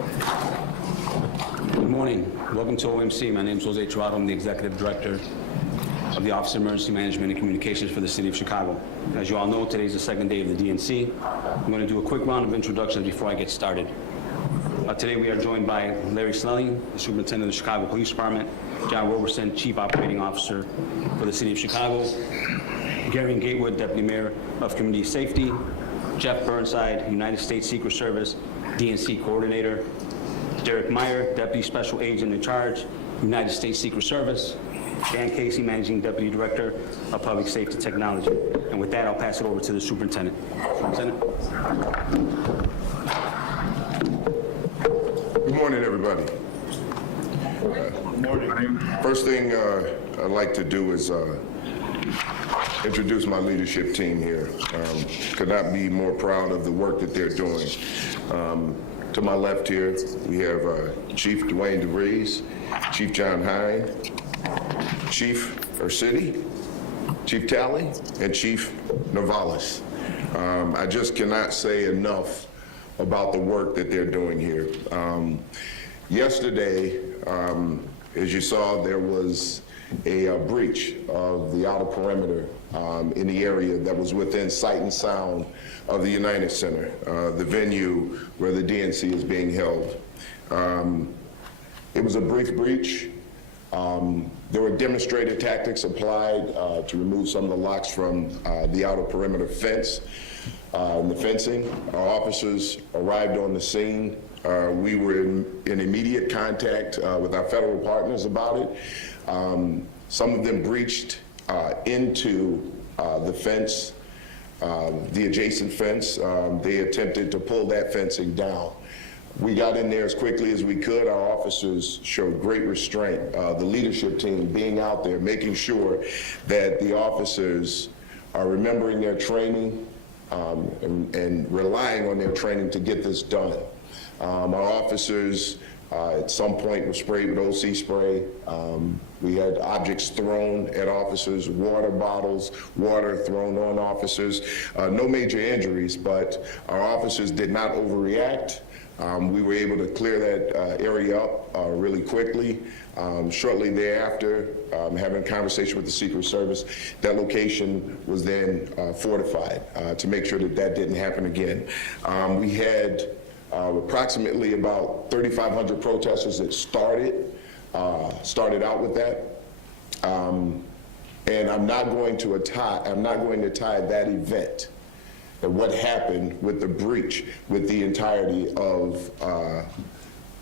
Good morning. Welcome to OMC. My name is Jose Tirado. I'm the Executive Director of the Office of Emergency Management and Communications for the City of Chicago. As you all know, today is the second day of the DNC. I'm going to do a quick round of introductions before I get started. Today we are joined by Larry Snelling, the Superintendent of the Chicago Police Department, John Roberson, Chief Operating Officer for the City of Chicago, Gary Gatewood, Deputy Mayor of Community Safety, Jeff Burnside, United States Secret Service DNC Coordinator, Derek Meyer, Deputy Special Agent in Charge, United States Secret Service, Dan Casey, Managing Deputy Director of Public Safety Technology. And with that, I'll pass it over to the Superintendent. Superintendent. Good morning, everybody. Good morning. First thing I'd like to do is introduce my leadership team here. Could not be more proud of the work that they're doing. To my left here, we have Chief Dwayne DeVries, Chief John Hine, Chief Ursity, Chief Talley, and Chief Navalis. I just cannot say enough about the work that they're doing here. Yesterday, as you saw, there was a breach of the outer perimeter in the area that was within sight and sound of the United Center, the venue where the DNC is being held. It was a brief breach. There were demonstrated tactics applied to remove some of the locks from the outer perimeter fence and the fencing. Our officers arrived on the scene. We were in immediate contact with our federal partners about it. Some of them breached into the fence, the adjacent fence. They attempted to pull that fencing down. We got in there as quickly as we could. Our officers showed great restraint. The leadership team being out there, making sure that the officers are remembering their training and relying on their training to get this done. Our officers at some point were sprayed with OC spray. We had objects thrown at officers, water bottles, water thrown on officers. No major injuries, but our officers did not overreact. We were able to clear that area up really quickly. Shortly thereafter, having a conversation with the Secret Service, that location was then fortified to make sure that that didn't happen again. We had approximately about 3,500 protesters that started out with that. And I'm not going to tie that event and what happened with the breach with the entirety of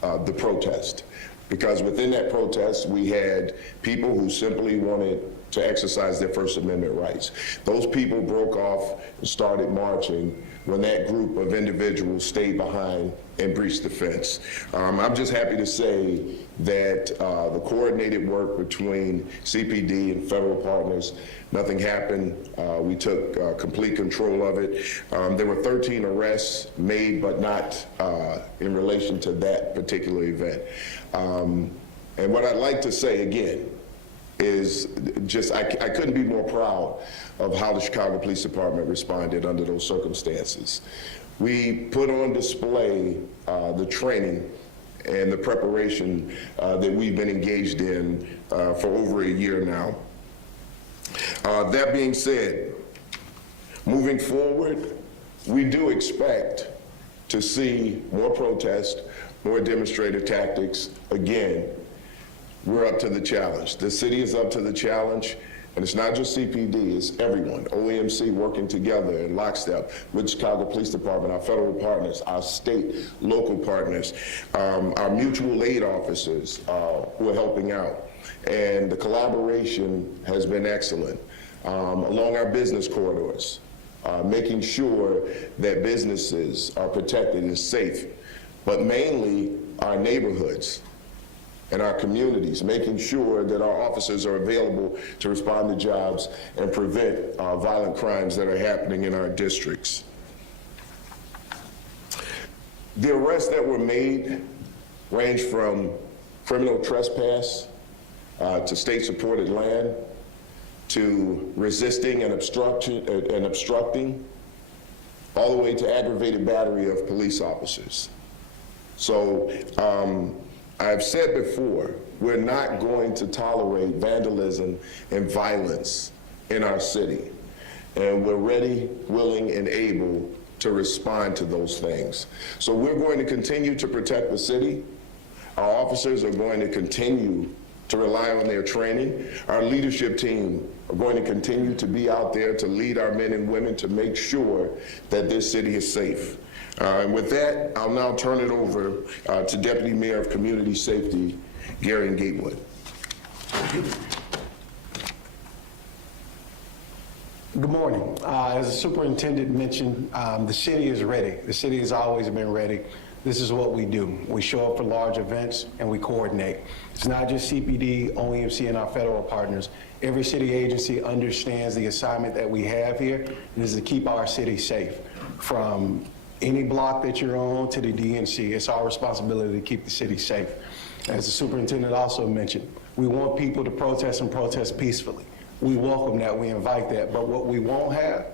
the protest. Because within that protest, we had people who simply wanted to exercise their First Amendment rights. Those people broke off and started marching when that group of individuals stayed behind and breached the fence. I'm just happy to say that the coordinated work between CPD and federal partners, nothing happened. We took complete control of it. There were 13 arrests made, but not in relation to that particular event. And what I'd like to say again is just, I couldn't be more proud of how the Chicago Police Department responded under those circumstances. We put on display the training and the preparation that we've been engaged in for over a year now. That being said, moving forward, we do expect to see more protests, more demonstrative tactics. Again, we're up to the challenge. The city is up to the challenge, and it's not just CPD, it's everyone. OEMC working together in lockstep with Chicago Police Department, our federal partners, our state, local partners, our mutual aid officers who are helping out. And the collaboration has been excellent along our business corridors, making sure that businesses are protected and safe, but mainly our neighborhoods and our communities, making sure that our officers are available to respond to jobs and prevent violent crimes that are happening in our districts. The arrests that were made range from criminal trespass to state-supported land, to resisting and obstructing, all the way to aggravated battery of police officers. So I've said before, we're not going to tolerate vandalism and violence in our city. And we're ready, willing, and able to respond to those things. So we're going to continue to protect the city. Our officers are going to continue to rely on their training. Our leadership team are going to continue to be out there to lead our men and women to make sure that this city is safe. And with that, I'll now turn it over to Deputy Mayor of Community Safety, Gary Gatewood. Good morning. As the superintendent mentioned, the city is ready. The city has always been ready. This is what we do. We show up for large events and we coordinate. It's not just CPD, OEMC, and our federal partners. Every city agency understands the assignment that we have here, and is to keep our city safe. From any block that you're on to the DNC, it's our responsibility to keep the city safe. As the superintendent also mentioned, we want people to protest and protest peacefully. We welcome that, we invite that, but what we won't have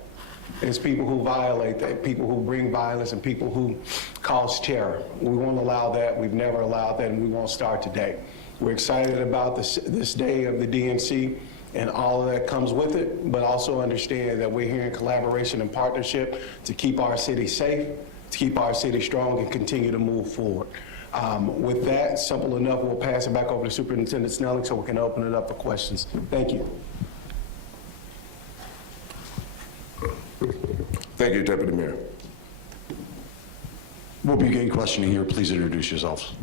is people who violate that, people who bring violence and people who cause terror. We won't allow that, we've never allowed that, and we won't start today. We're excited about this day of the DNC and all of that comes with it, but also understand that we're here in collaboration and partnership to keep our city safe, to keep our city strong and continue to move forward. With that, simple enough, we'll pass it back over to Superintendent Snelling so we can open it up for questions. Thank you. Thank you, Deputy Mayor. We'll begin questioning here. Please introduce yourselves.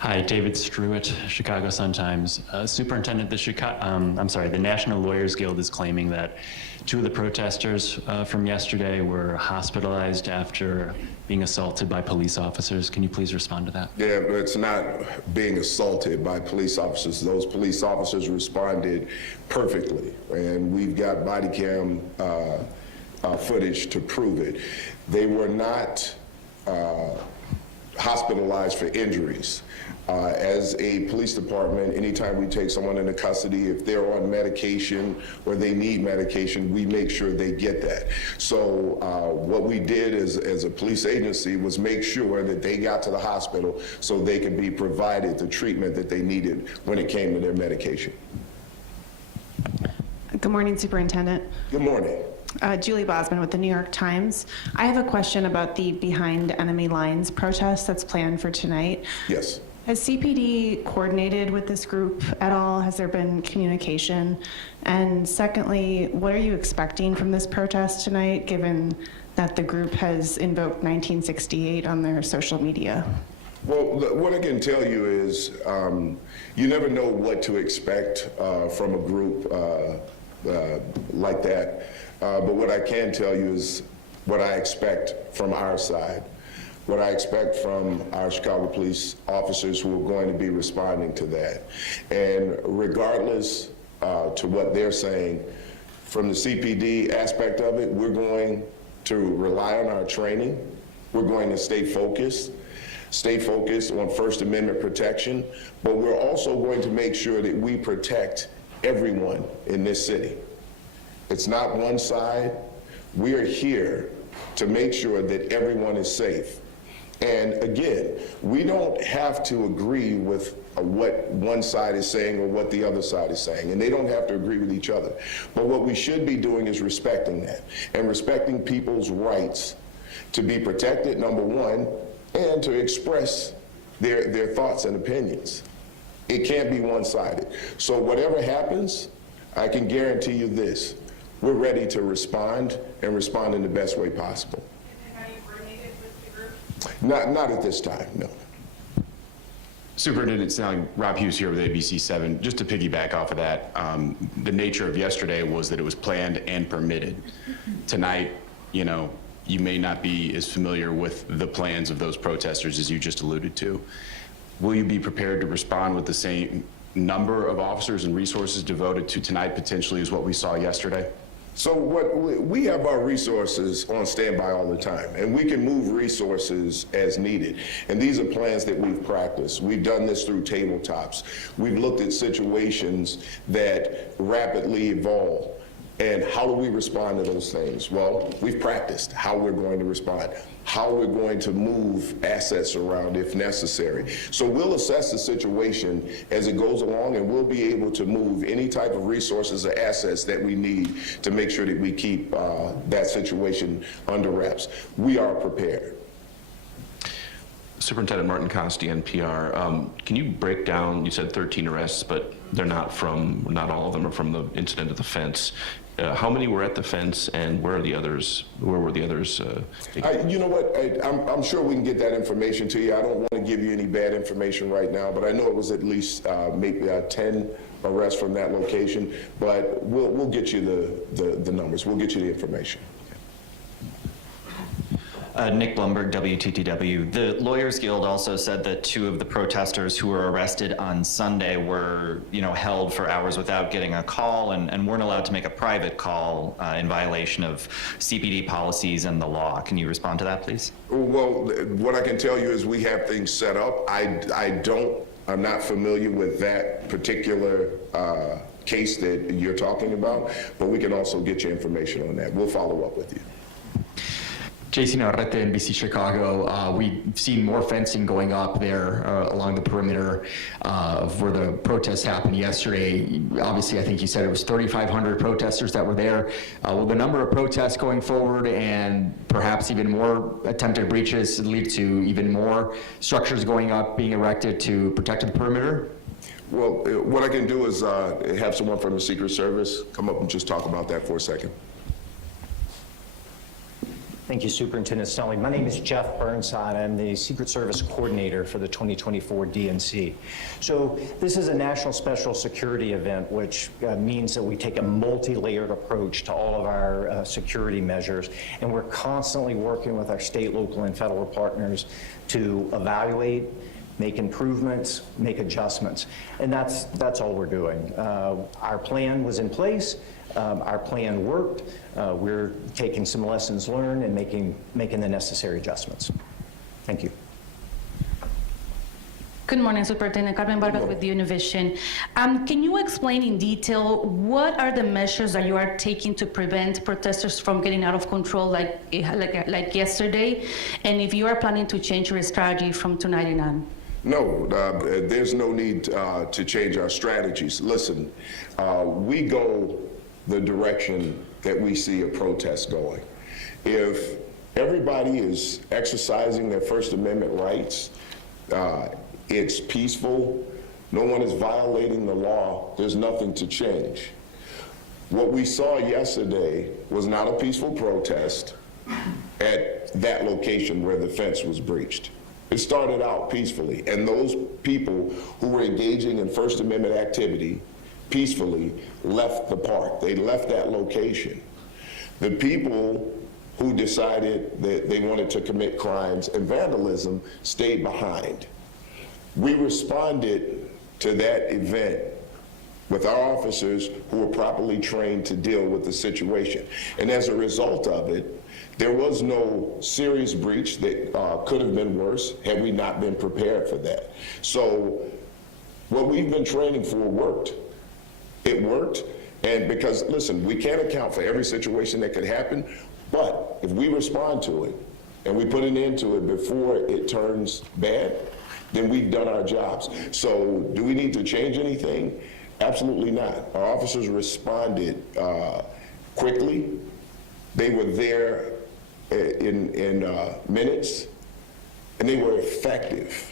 Hi, David Struitt, Chicago Sun-Times. Superintendent, the National Lawyers Guild is claiming that 2 of the protesters from yesterday were hospitalized after being assaulted by police officers. Can you please respond to that? Yeah, but it's not being assaulted by police officers. Those police officers responded perfectly, and we've got body cam footage to prove it. They were not hospitalized for injuries. As a police department, anytime we take someone into custody, if they're on medication or they need medication, we make sure they get that. So what we did as a police agency was make sure that they got to the hospital so they could be provided the treatment that they needed when it came to their medication. Good morning, Superintendent. Good morning. Julie Bosman with the New York Times. I have a question about the Behind Enemy Lines protest that's planned for tonight. Yes. Has CPD coordinated with this group at all? Has there been communication? And secondly, what are you expecting from this protest tonight, given that the group has invoked 1968 on their social media? Well, what I can tell you is you never know what to expect from a group like that. But what I can tell you is what I expect from our side, what I expect from our Chicago police officers who are going to be responding to that. And regardless to what they're saying, from the CPD aspect of it, we're going to rely on our training. We're going to stay focused on First Amendment protection, but we're also going to make sure that we protect everyone in this city. It's not one side. We are here to make sure that everyone is safe. And again, we don't have to agree with what one side is saying or what the other side is saying, and they don't have to agree with each other. But what we should be doing is respecting that and respecting people's rights to be protected, number one, and to express their thoughts and opinions. It can't be one-sided. So whatever happens, I can guarantee you this: we're ready to respond and respond in the best way possible. Have you coordinated with the group? Not at this time, no. Superintendent Snelling, Rob Hughes here with ABC7. Just to piggyback off of that, the nature of yesterday was that it was planned and permitted. Tonight, you may not be as familiar with the plans of those protesters as you just alluded to. Will you be prepared to respond with the same number of officers and resources devoted to tonight potentially as what we saw yesterday? So we have our resources on standby all the time, and we can move resources as needed. And these are plans that we've practiced. We've done this through tabletops. We've looked at situations that rapidly evolve. And how do we respond to those things? Well, we've practiced how we're going to respond, how we're going to move assets around if necessary. So we'll assess the situation as it goes along, and we'll be able to move any type of resources or assets that we need to make sure that we keep that situation under wraps. We are prepared. Superintendent Martin Costi, NPR. Can you break down, you said 13 arrests, but they're not all of them are from the incident at the fence. How many were at the fence, and where were the others? You know what, I'm sure we can get that information to you. I don't want to give you any bad information right now, but I know it was at least maybe 10 arrests from that location, but we'll get you the numbers. We'll get you the information. Nick Blumberg, WTTW. The Lawyers Guild also said that 2 of the protesters who were arrested on Sunday were, held for hours without getting a call and weren't allowed to make a private call in violation of CPD policies and the law. Can you respond to that, please? Well, what I can tell you is we have things set up. I'm not familiar with that particular case that you're talking about, but we can also get you information on that. We'll follow up with you. Jason Arrete, NBC Chicago. We've seen more fencing going up there along the perimeter of where the protests happened yesterday. Obviously, I think you said it was 3,500 protesters that were there. Will the number of protests going forward and perhaps even more attempted breaches lead to even more structures going up, being erected to protect the perimeter? Well, what I can do is have someone from the Secret Service come up and just talk about that for a second. Thank you, Superintendent Snelling. My name is Jeff Burnside. I'm the Secret Service Coordinator for the 2024 DNC. So this is a national special security event, which means that we take a multi-layered approach to all of our security measures, and we're constantly working with our state, local, and federal partners to evaluate, make improvements, make adjustments, and that's all we're doing. Our plan was in place. Our plan worked. We're taking some lessons learned and making the necessary adjustments. Thank you. Good morning, Superintendent. Carmen Vargas with Univision. Can you explain in detail what are the measures that you are taking to prevent protesters from getting out of control like yesterday, and if you are planning to change your strategy from tonight on? No, there's no need to change our strategies. Listen, we go the direction that we see a protest going. If everybody is exercising their First Amendment rights, it's peaceful, no one is violating the law, there's nothing to change. What we saw yesterday was not a peaceful protest at that location where the fence was breached. It started out peacefully, and those people who were engaging in First Amendment activity peacefully left the park. They left that location. The people who decided that they wanted to commit crimes and vandalism stayed behind. We responded to that event with our officers who were properly trained to deal with the situation. And as a result of it, there was no serious breach that could have been worse had we not been prepared for that. So what we've been training for worked. It worked, and because, listen, we can't account for every situation that could happen, but if we respond to it and we put an end to it before it turns bad, then we've done our jobs. So do we need to change anything? Absolutely not. Our officers responded quickly. They were there in minutes, and they were effective.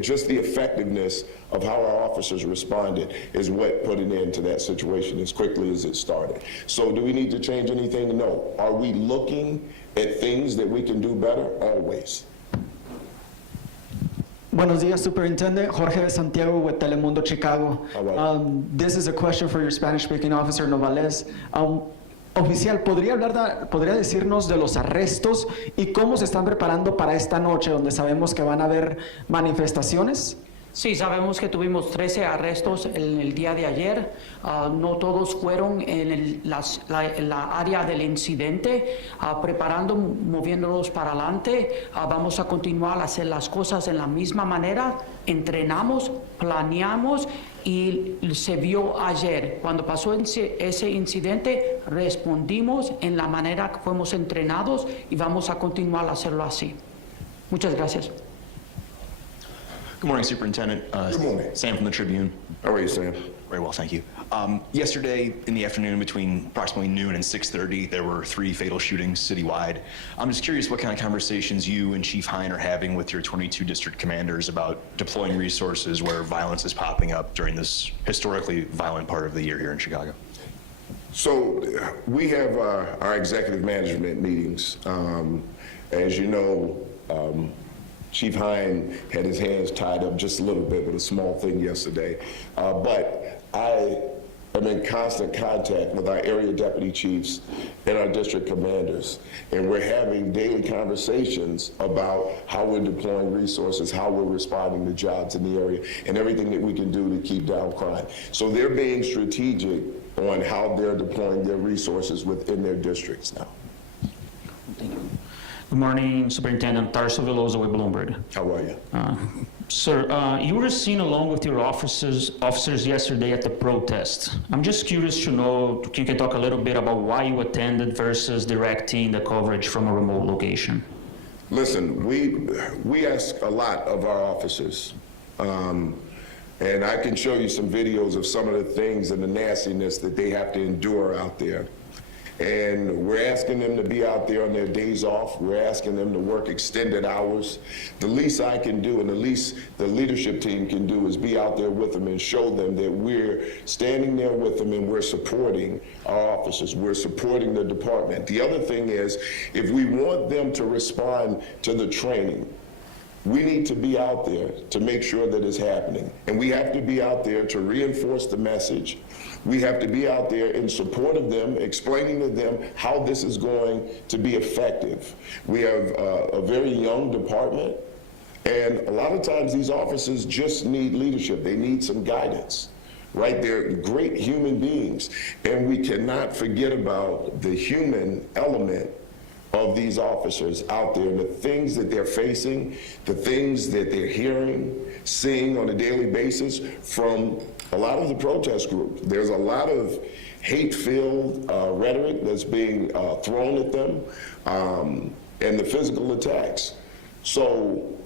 Just the effectiveness of how our officers responded is what put an end to that situation as quickly as it started. So do we need to change anything? No. Are we looking at things that we can do better? Always. Buenos días, Superintendent. Jorge de Santiago with Telemundo Chicago. This is a question for your Spanish-speaking officer, Novales. Oficial, ¿podría decirnos de los arrestos y cómo se están preparando para esta noche, donde sabemos que van a haber manifestaciones? Sí, sabemos que tuvimos 13 arrestos en el día de ayer. No todos fueron en la área del incidente, preparando, moviéndolos para adelante. Vamos a continuar a hacer las cosas en la misma manera. Entrenamos, planeamos y se vio ayer. Cuando pasó ese incidente, respondimos en la manera que fuimos entrenados y vamos a continuar a hacerlo así. Muchas gracias. Good morning, Superintendent. Good morning. Sam from the Tribune. How are you, Sam? Very well, thank you. Yesterday in the afternoon between approximately noon and 6:30, there were 3 fatal shootings citywide. I'm just curious what kind of conversations you and Chief Hine are having with your 22 district commanders about deploying resources where violence is popping up during this historically violent part of the year here in Chicago. So we have our executive management meetings. As you know, Chief Hine had his hands tied up just a little bit with a small thing yesterday. But I am in constant contact with our area deputy chiefs and our district commanders. And we're having daily conversations about how we're deploying resources, how we're responding to jobs in the area, and everything that we can do to keep down crime. So they're being strategic on how they're deploying their resources within their districts now. Good morning, Superintendent Tarso Veloso with Bloomberg. How are you? Sir, you were seen along with your officers yesterday at the protest. I'm just curious to know if you can talk a little bit about why you attended versus directing the coverage from a remote location. Listen, we ask a lot of our officers. And I can show you some videos of some of the things and the nastiness that they have to endure out there. And we're asking them to be out there on their days off. We're asking them to work extended hours. The least I can do and the least the leadership team can do is be out there with them and show them that we're standing there with them and we're supporting our officers. We're supporting the department. The other thing is, if we want them to respond to the training, we need to be out there to make sure that it's happening. And we have to be out there to reinforce the message. We have to be out there in support of them, explaining to them how this is going to be effective. We have a very young department, and a lot of times these officers just need leadership. They need some guidance, right? They're great human beings, and we cannot forget about the human element of these officers out there, the things that they're facing, the things that they're hearing, seeing on a daily basis from a lot of the protest groups. There's a lot of hate-filled rhetoric that's being thrown at them, and the physical attacks. So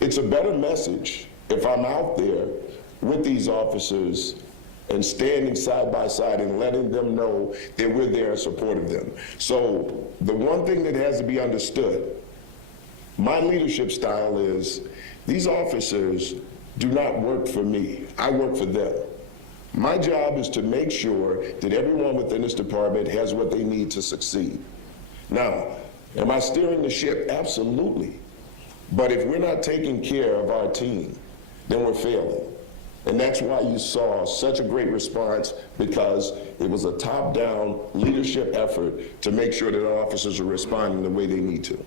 it's a better message if I'm out there with these officers and standing side by side and letting them know that we're there in support of them. So the one thing that has to be understood, my leadership style is these officers do not work for me. I work for them. My job is to make sure that everyone within this department has what they need to succeed. Now, am I steering the ship? Absolutely. But if we're not taking care of our team, then we're failing. And that's why you saw such a great response, because it was a top-down leadership effort to make sure that our officers are responding the way they need to.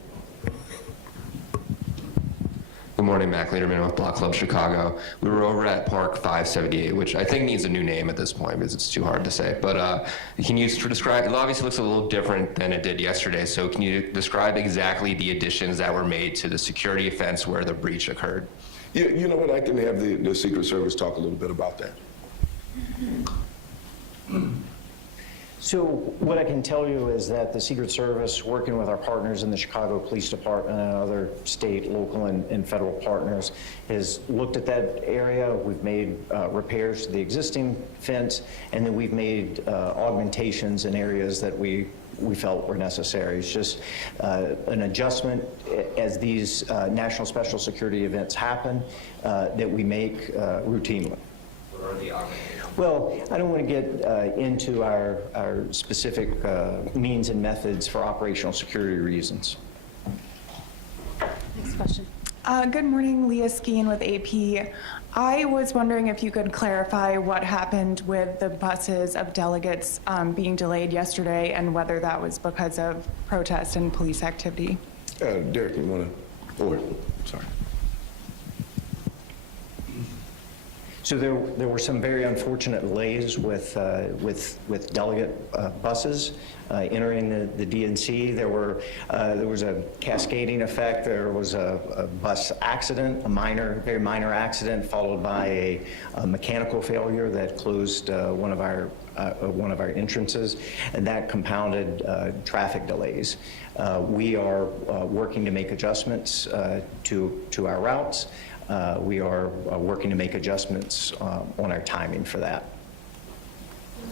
Good morning, Mac Lederman with Block Club Chicago. We were over at Park 578, which I think needs a new name at this point because it's too hard to say. But can you describe, it obviously looks a little different than it did yesterday, so can you describe exactly the additions that were made to the security fence where the breach occurred? You know what, I can have the Secret Service talk a little bit about that. So what I can tell you is that the Secret Service, working with our partners in the Chicago Police Department and other state, local, and federal partners, has looked at that area. We've made repairs to the existing fence, and then we've made augmentations in areas that we felt were necessary. It's just an adjustment as these national special security events happen that we make routinely. What are the augmentations? Well, I don't want to get into our specific means and methods for operational security reasons. Next question. Good morning, Leah Skeen with AP. I was wondering if you could clarify what happened with the buses of delegates being delayed yesterday and whether that was because of protest and police activity. Derek, you want to? Sorry. So there were some very unfortunate delays with delegate buses entering the DNC. There was a cascading effect. There was a bus accident, very minor accident, followed by a mechanical failure that closed one of our entrances, and that compounded traffic delays. We are working to make adjustments to our routes. We are working to make adjustments on our timing for that.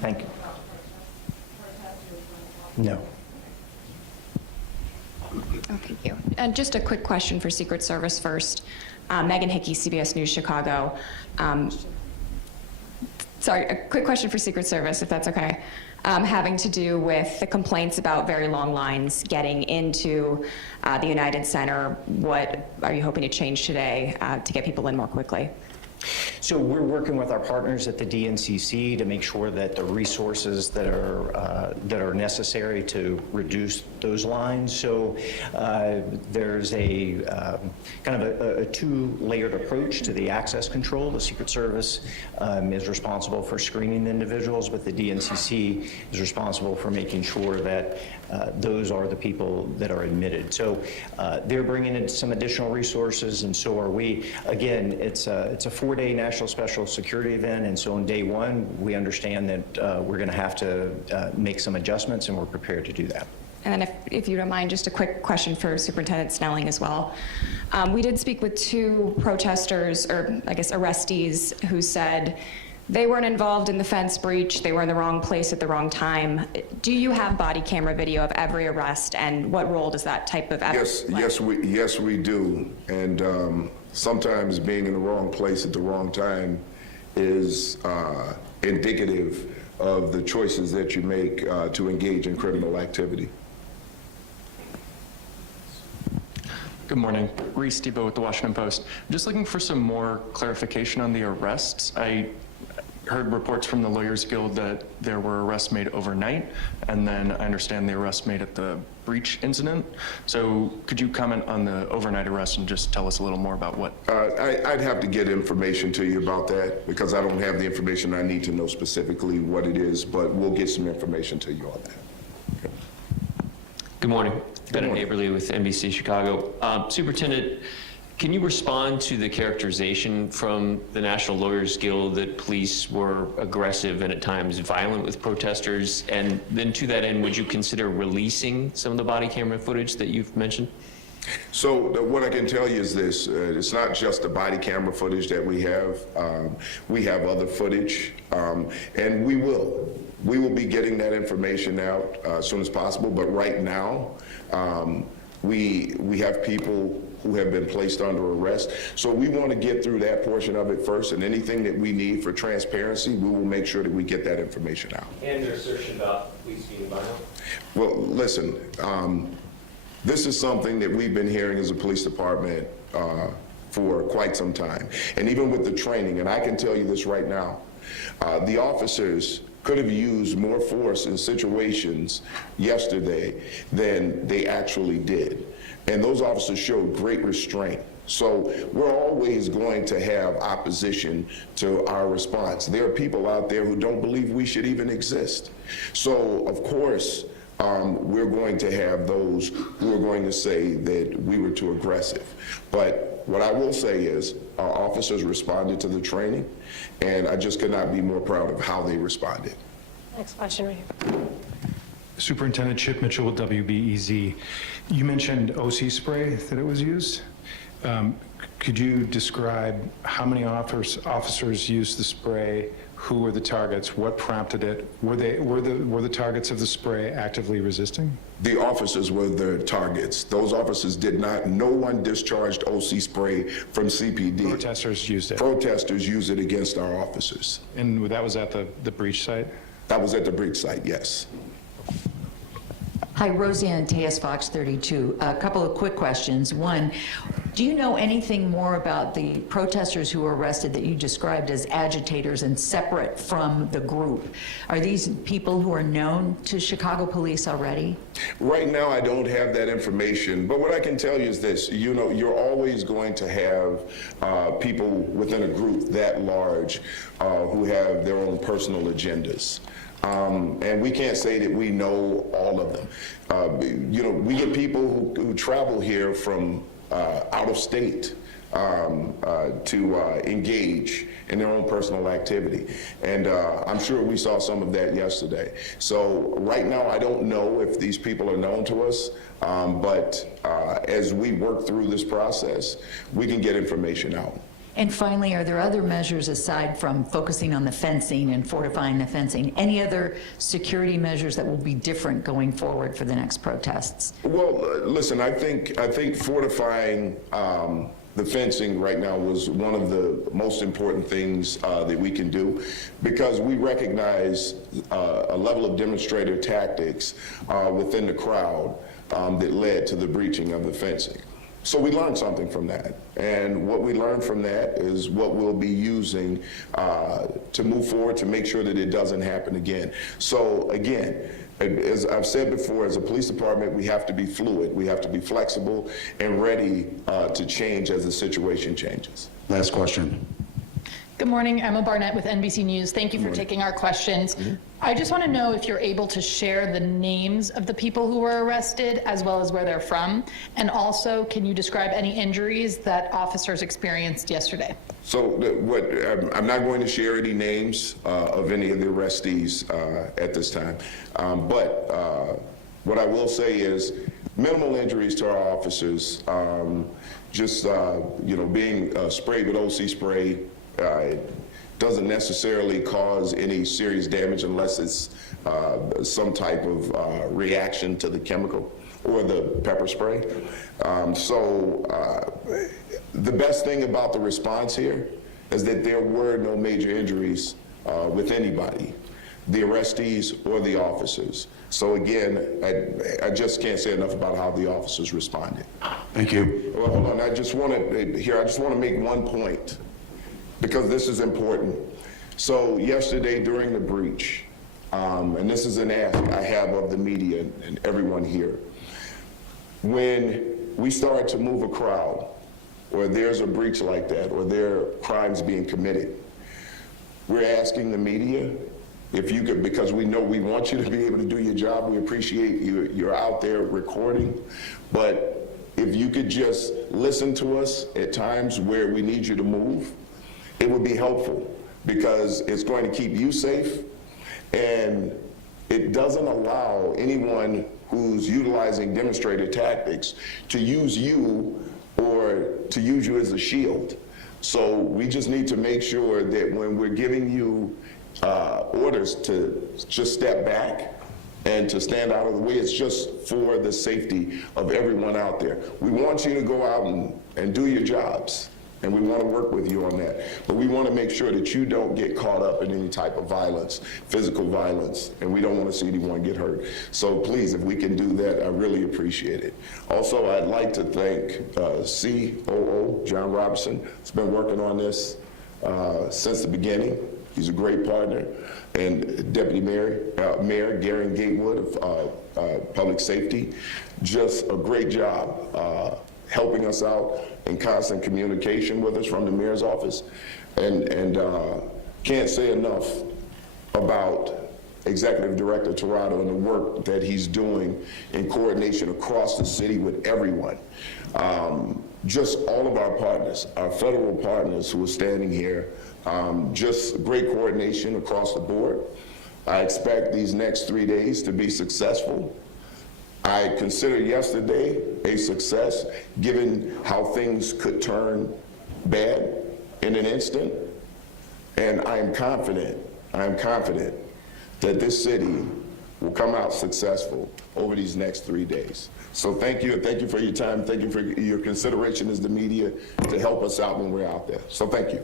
Thank you. No. Oh, thank you. And just a quick question for Secret Service first. Megan Hickey, CBS News, Chicago. Sorry, a quick question for Secret Service, if that's okay. Having to do with the complaints about very long lines getting into the United Center. What are you hoping to change today to get people in more quickly? So we're working with our partners at the DNCC to make sure that the resources that are necessary to reduce those lines. So there's a kind of a two-layered approach to the access control. The Secret Service is responsible for screening individuals, but the DNCC is responsible for making sure that those are the people that are admitted. So they're bringing in some additional resources, and so are we. Again, it's a 4-day national special security event, and so on day one, we understand that we're going to have to make some adjustments, and we're prepared to do that. And then if you don't mind, just a quick question for Superintendent Snelling as well. We did speak with 2 protesters, or I guess arrestees, who said they weren't involved in the fence breach, they were in the wrong place at the wrong time. Do you have body camera video of every arrest, and what role does that type of evidence play? Yes, we do. And sometimes being in the wrong place at the wrong time is indicative of the choices that you make to engage in criminal activity. Good morning. Reese Debo with the Washington Post. I'm just looking for some more clarification on the arrests. I heard reports from the Lawyers Guild that there were arrests made overnight, and then I understand the arrest made at the breach incident. So could you comment on the overnight arrest and just tell us a little more about what? I'd have to get information to you about that because I don't have the information I need to know specifically what it is, but we'll get some information to you on that. Okay. Good morning. Bennett Aberle with NBC Chicago. Superintendent, can you respond to the characterization from the National Lawyers Guild that police were aggressive and at times violent with protesters? And then to that end, would you consider releasing some of the body camera footage that you've mentioned? So what I can tell you is this, it's not just the body camera footage that we have. We have other footage, and we will be getting that information out as soon as possible. But right now, we have people who have been placed under arrest. So we want to get through that portion of it first, and anything that we need for transparency, we will make sure that we get that information out. And their assertion about police being violent? Well, listen, this is something that we've been hearing as a police department for quite some time. And even with the training, and I can tell you this right now, the officers could have used more force in situations yesterday than they actually did. And those officers showed great restraint. So we're always going to have opposition to our response. There are people out there who don't believe we should even exist. So, of course, we're going to have those who are going to say that we were too aggressive. But what I will say is our officers responded to the training, and I just could not be more proud of how they responded. Next question right here. Superintendent Chip Mitchell with WBEZ. You mentioned OC spray that it was used. Could you describe how many officers used the spray? Who were the targets? What prompted it? Were the targets of the spray actively resisting? The officers were the targets. Those officers did not. No one discharged OC spray from CPD. Protesters used it. Protesters used it against our officers. And that was at the breach site? That was at the breach site, yes. Hi, Roseanne Tejas, Fox 32. A couple of quick questions. One, Do you know anything more about the protesters who were arrested that you described as agitators and separate from the group? Are these people who are known to Chicago police already? Right now, I don't have that information, but what I can tell you is this, you know, you're always going to have people within a group that large who have their own personal agendas. And we can't say that we know all of them. You know, we get people who travel here from out of state to engage in their own personal activity. And I'm sure we saw some of that yesterday. So right now, I don't know if these people are known to us, but as we work through this process, we can get information out. And finally, are there other measures aside from focusing on the fencing and fortifying the fencing? Any other security measures that will be different going forward for the next protests? Well, listen, I think fortifying the fencing right now was one of the most important things that we can do, because we recognize a level of demonstrative tactics within the crowd that led to the breaching of the fencing. So we learned something from that, and what we learned from that is what we'll be using to move forward to make sure that it doesn't happen again. So again, as I've said before, as a police department, we have to be fluid, we have to be flexible and ready to change as the situation changes. Last question. Good morning, Emma Barnett with NBC News. Thank you for taking our questions. I just want to know if you're able to share the names of the people who were arrested as well as where they're from. And also, can you describe any injuries that officers experienced yesterday? So I'm not going to share any names of any of the arrestees at this time. But what I will say is minimal injuries to our officers, just you know, being sprayed with OC spray, it doesn't necessarily cause any serious damage unless it's some type of reaction to the chemical or the pepper spray. The best thing about the response here is that there were no major injuries with anybody, the arrestees or the officers. So again, I just can't say enough about how the officers responded. Thank you. Well, hold on, I just want to make one point, because this is important. So yesterday during the breach, and this is an ask I have of the media and everyone here, when we start to move a crowd, or there's a breach like that, or there are crimes being committed, we're asking the media if you could, because we know we want you to be able to do your job, we appreciate you're out there recording, but if you could just listen to us at times where we need you to move, it would be helpful, because it's going to keep you safe, and it doesn't allow anyone who's utilizing demonstrated tactics to use you or to use you as a shield. So we just need to make sure that when we're giving you orders to just step back and to stand out of the way, it's just for the safety of everyone out there. We want you to go out and do your jobs, and we want to work with you on that. But we want to make sure that you don't get caught up in any type of violence, physical violence, and we don't want to see anyone get hurt. So please, if we can do that, I really appreciate it. Also, I'd like to thank COO John Robertson. He's been working on this since the beginning. He's a great partner. And Deputy Mayor Garen Gatewood of Public Safety, just a great job helping us out in constant communication with us from the mayor's office, and can't say enough about Executive Director Tirado and the work that he's doing in coordination across the city with everyone. Just all of our partners, our federal partners who are standing here, just great coordination across the board. I expect these next 3 days to be successful. I consider yesterday a success, given how things could turn bad in an instant. And I am confident that this city will come out successful over these next 3 days. So thank you, and thank you for your time. Thank you for your consideration as the media to help us out when we're out there. So thank you.